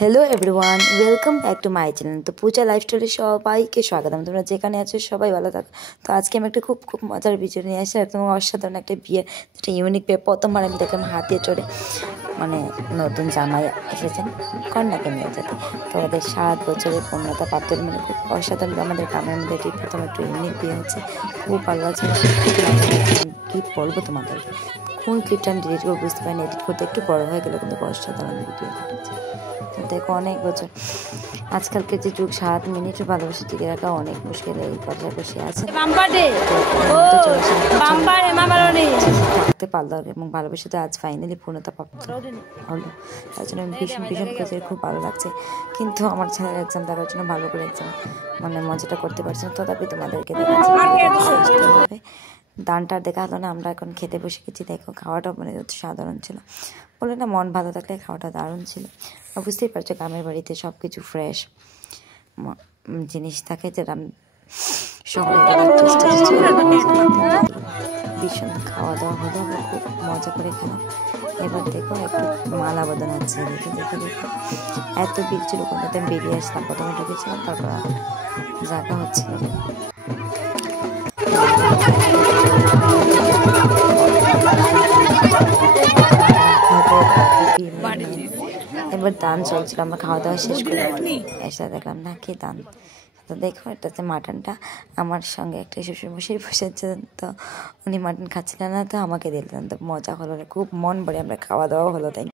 Hello everyone, welcome back to my channel. তো পূজা লাইফস্টাইলে সবাইকে স্বাগতম। তোমরা যেখানে আছো সবাই ভালো থাকো। তো আজকে আমি একটা খুব মজার ভিডিও নিয়ে আসি, একদম অসাধারণ একটা বিয়ে, একটা ইউনিক বিয়ে। প্রথমবার আমি দেখলাম হাতে চড়ে মানে নতুন জামাই এসেছেন কন্যাকে নিয়ে যেতে। তো ওদের 7 বছরের পূর্ণতা প্রাপ্ত, মানে খুব অসাধারণ। আমাদের গ্রামের মধ্যে এটি প্রথম একটু ইউনিক বিয়ে হচ্ছে, খুব ভালো লাগছে। কী বলবো তোমাদেরকে, কোন ক্লিপটা আমি ডিলিট করবো বুঝতে পারিনি। এডিট করতে একটু বড় হয়ে গেলো, কিন্তু অসাধারণ ভিডিও থাকছে। তো দেখো, অনেক বছর আজকালকের যে যুগ, 7 মিনিটও ভালোবাসা টিকে রাখা অনেক মুশকিল। এই পর্যায়ে বসে আছে, থাকতে পারলো এবং ভালোবাসাতে আজ ফাইনালি পূর্ণতা প্রাপ্ত হলো। তার জন্য আমি ভীষণ ভীষণ করে খুব ভালো লাগছে। কিন্তু আমার ছেলের এক্সাম দেওয়ার জন্য ভালো করে এক্সাম মানে মজাটা করতে পারছি না। তথাপি তোমাদেরকে দেখাচ্ছি। দানটা দেখা হলো না, আমরা এখন খেতে বসে গেছি। দেখো, খাওয়াটাও মানে সাধারণ ছিল, বলে না মন ভালো থাকলে খাওয়াটা দারুণ ছিল। বুঝতেই পারছো, গ্রামের বাড়িতে সব কিছু ফ্রেশ জিনিস থাকে, যেটা শহরে ভীষণ খাওয়া দাওয়া হলো, খুব মজা করে খেলাম। এবার দেখো একটু মালা বদল হচ্ছে, দেখে দেখে দেখে এত ভিড় ছিল। কোনটাতে আমি বেরিয়ে আসলাম, প্রথমে ঢুকেছিলাম, তারপর জায়গা হচ্ছিল। এবার দান চলছিল, আমরা খাওয়া দাওয়া শেষ করে এসে দেখলাম না কি দান। তো দেখো, এটাতে মাটনটা আমার সঙ্গে একটা শ্বশুরমশাই বসেছিলেন, তো উনি মাটন খাচ্ছিলেন না, তো আমাকে দিলেন। তো মজা হলো, খুব মন ভরে আমরা খাওয়া দাওয়া হলো। তাই